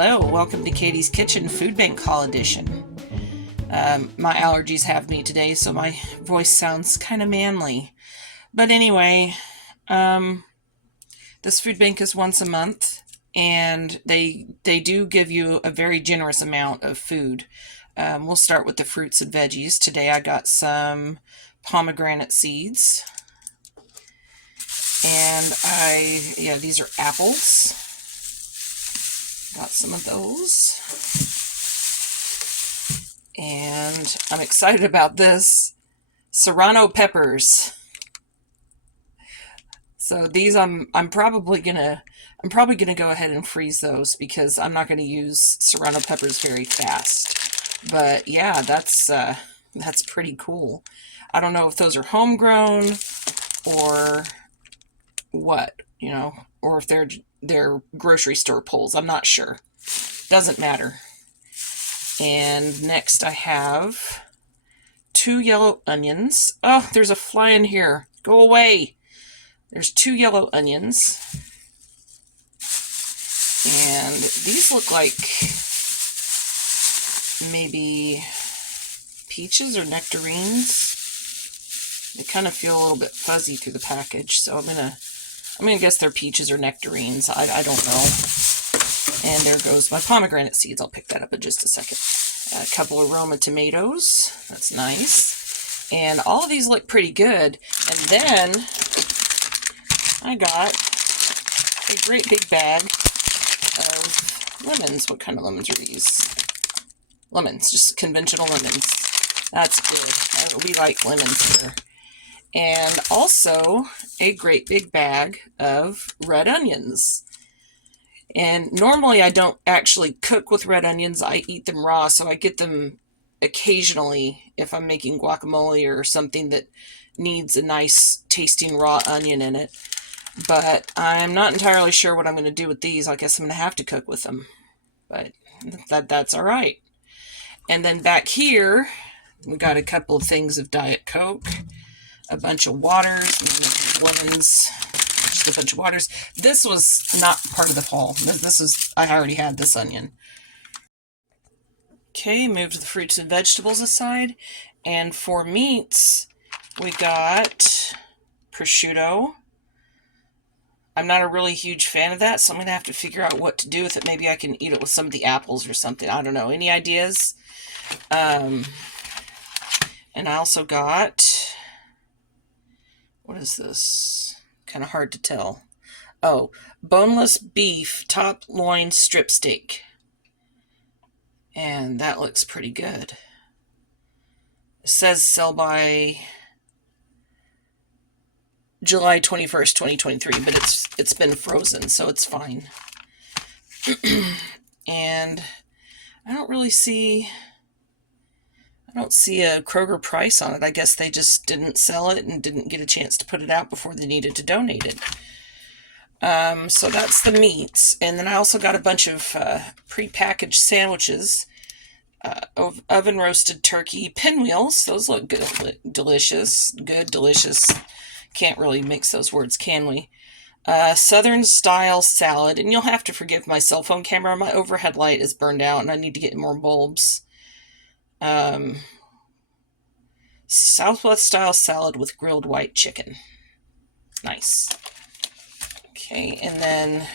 Hello, welcome to Katie's Kitchen Food Bank Haul Edition. My allergies have me today, so my voice sounds kind of manly. But anyway, this food bank is once a month, and they do give you a very generous amount of food. We'll start with the fruits and veggies. Today I got some pomegranate seeds. And these are apples. Got some of those. And I'm excited about this. Serrano peppers. So these I'm probably gonna go ahead and freeze those because I'm not gonna use serrano peppers very fast. But yeah, that's pretty cool. I don't know if those are homegrown or what, or if they're grocery store pulls. I'm not sure. Doesn't matter. And next I have 2 yellow onions. Oh, there's a fly in here. Go away. There's 2 yellow onions. And these look like maybe peaches or nectarines. They kind of feel a little bit fuzzy through the package, so I'm gonna guess they're peaches or nectarines. I don't know. And there goes my pomegranate seeds. I'll pick that up in just a second. A couple of Roma tomatoes. That's nice. And all of these look pretty good. And then I got a great big bag of lemons. What kind of lemons are these? Lemons, just conventional lemons. That's good. We like lemons here. And also a great big bag of red onions. And normally I don't actually cook with red onions. I eat them raw, so I get them occasionally if I'm making guacamole or something that needs a nice tasting raw onion in it. But I'm not entirely sure what I'm going to do with these. I guess I'm going to have to cook with them. But that's all right. And then back here, we got a couple of things of Diet Coke. A bunch of waters, lemons, just a bunch of waters. This was not part of the haul. I already had this onion. Okay, moved the fruits and vegetables aside. And for meats, we got prosciutto. I'm not a really huge fan of that, so I'm going to have to figure out what to do with it. Maybe I can eat it with some of the apples or something. I don't know. Any ideas? And I also got... what is this? Kind of hard to tell. Oh, boneless beef top loin strip steak. And that looks pretty good. It says sell by July 21st, 2023, but it's been frozen, so it's fine. And I don't see a Kroger price on it. I guess they just didn't sell it and didn't get a chance to put it out before they needed to donate it. So that's the meats. And then I also got a bunch of pre-packaged sandwiches. Oven roasted turkey pinwheels. Those look good, delicious. Good, delicious. Can't really mix those words, can we? Southern style salad. And you'll have to forgive my cell phone camera. My overhead light is burned out and I need to get more bulbs. Southwest style salad with grilled white chicken. Nice. Okay, and then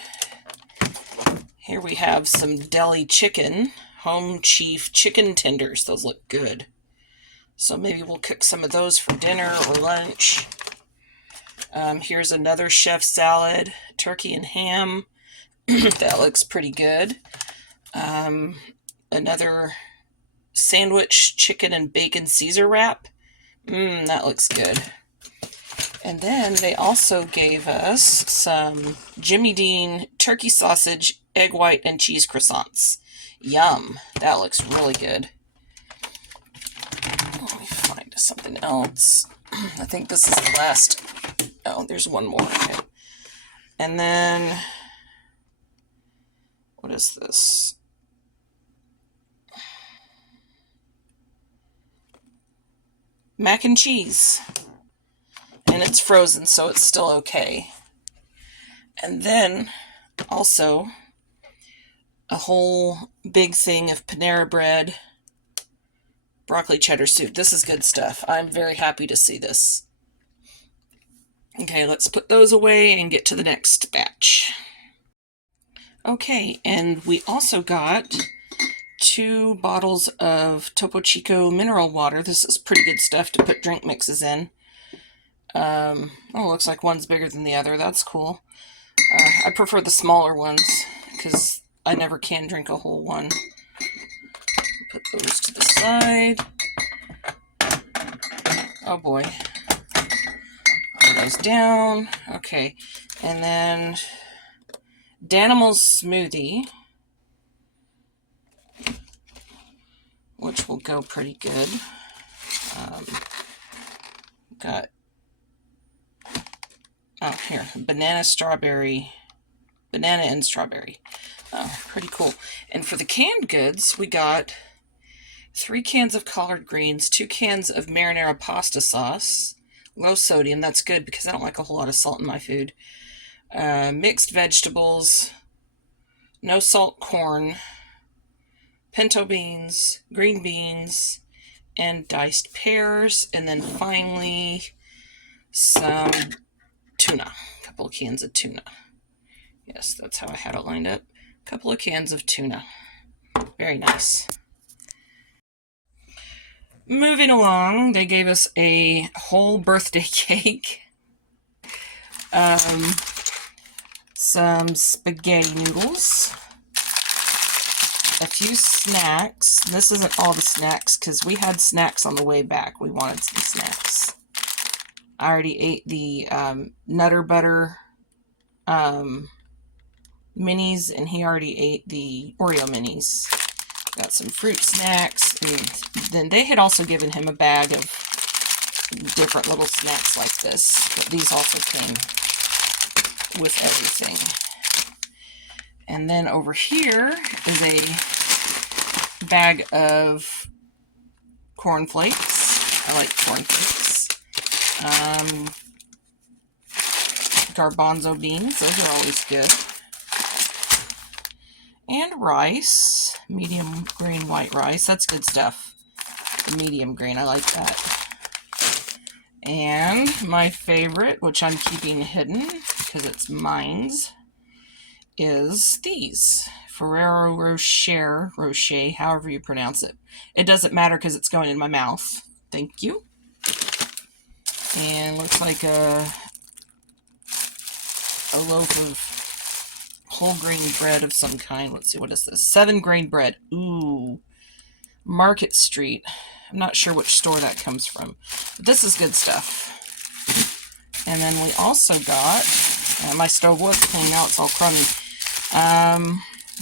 here we have some deli chicken, home chief chicken tenders. Those look good. So maybe we'll cook some of those for dinner or lunch. Here's another chef salad, turkey and ham. That looks pretty good. Another sandwich chicken and bacon Caesar wrap. That looks good. And then they also gave us some Jimmy Dean turkey sausage, egg white, and cheese croissants. Yum. That looks really good. Let me find something else. I think this is the last. Oh, there's one more. Okay. And then, what is this? Mac and cheese. And it's frozen, so it's still okay. And then also a whole big thing of Panera bread, broccoli cheddar soup. This is good stuff. I'm very happy to see this. Okay, let's put those away and get to the next batch. Okay, and we also got 2 bottles of Topo Chico mineral water. This is pretty good stuff to put drink mixes in. Oh, looks like one's bigger than the other. That's cool. I prefer the smaller ones because I never can drink a whole one. Put those to the side. Oh boy. Put those down. Okay. And then Danimal's smoothie, which will go pretty good. Got, oh, here, banana and strawberry. Oh, pretty cool. And for the canned goods, we got 3 cans of collard greens, 2 cans of marinara pasta sauce, low sodium. That's good because I don't like a whole lot of salt in my food. Mixed vegetables, no salt corn, pinto beans, green beans, and diced pears. And then finally, some tuna. A couple of cans of tuna. Yes, that's how I had it lined up. A couple of cans of tuna. Very nice. Moving along, they gave us a whole birthday cake. Some spaghetti noodles. A few snacks. This isn't all the snacks because we had snacks on the way back. We wanted some snacks. I already ate the Nutter Butter minis, and he already ate the Oreo minis. Got some fruit snacks, and then they had also given him a bag of different little snacks like this, but these also came with everything. And then over here is a bag of cornflakes. I like cornflakes. Garbanzo beans, those are always good. And rice, medium grain white rice. That's good stuff. The medium grain, I like that. And my favorite, which I'm keeping hidden because it's mine's, is these. Ferrero Rocher, however you pronounce it. It doesn't matter because it's going in my mouth. Thank you. And looks like a loaf of whole grain bread of some kind. Let's see, what is this? 7 grain bread. Ooh. Market Street. I'm not sure which store that comes from. But this is good stuff. And then we also got, my stove was clean, now it's all crummy.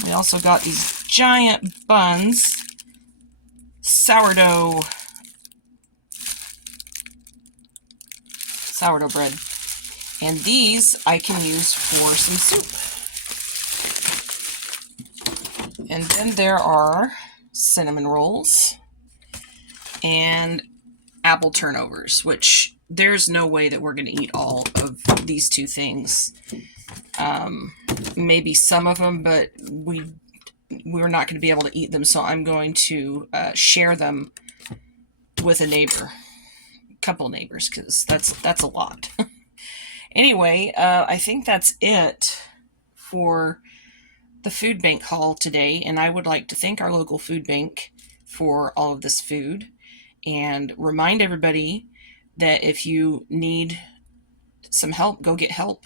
We also got these giant buns. Sourdough bread. And these I can use for some soup. And then there are cinnamon rolls and apple turnovers, which there's no way that we're going to eat all of these 2 things. Maybe some of them, but we're not going to be able to eat them, so I'm going to share them with a neighbor, a couple neighbors, because that's a lot. Anyway, I think that's it for the food bank haul today, and I would like to thank our local food bank for all of this food and remind everybody that if you need some help, go get help.